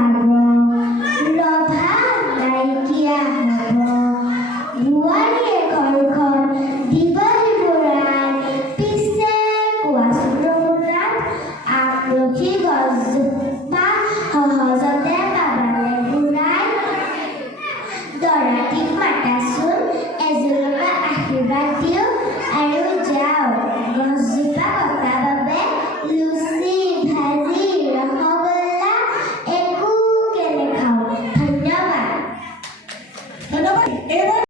যাব ৰভা নাইকিয়া হ'ব বোৱাৰীয়ে ঘৰখন দীঘলী বুঢ়াই পিছে কোৱাচোন ৰঘুনাথ আমলখি গছজোপা সহজতে পাবানে বুঢ়াই দৰাটিক মাতাচোন এজোপা আশীৰ্বাদ দিওঁ আৰু যাওঁ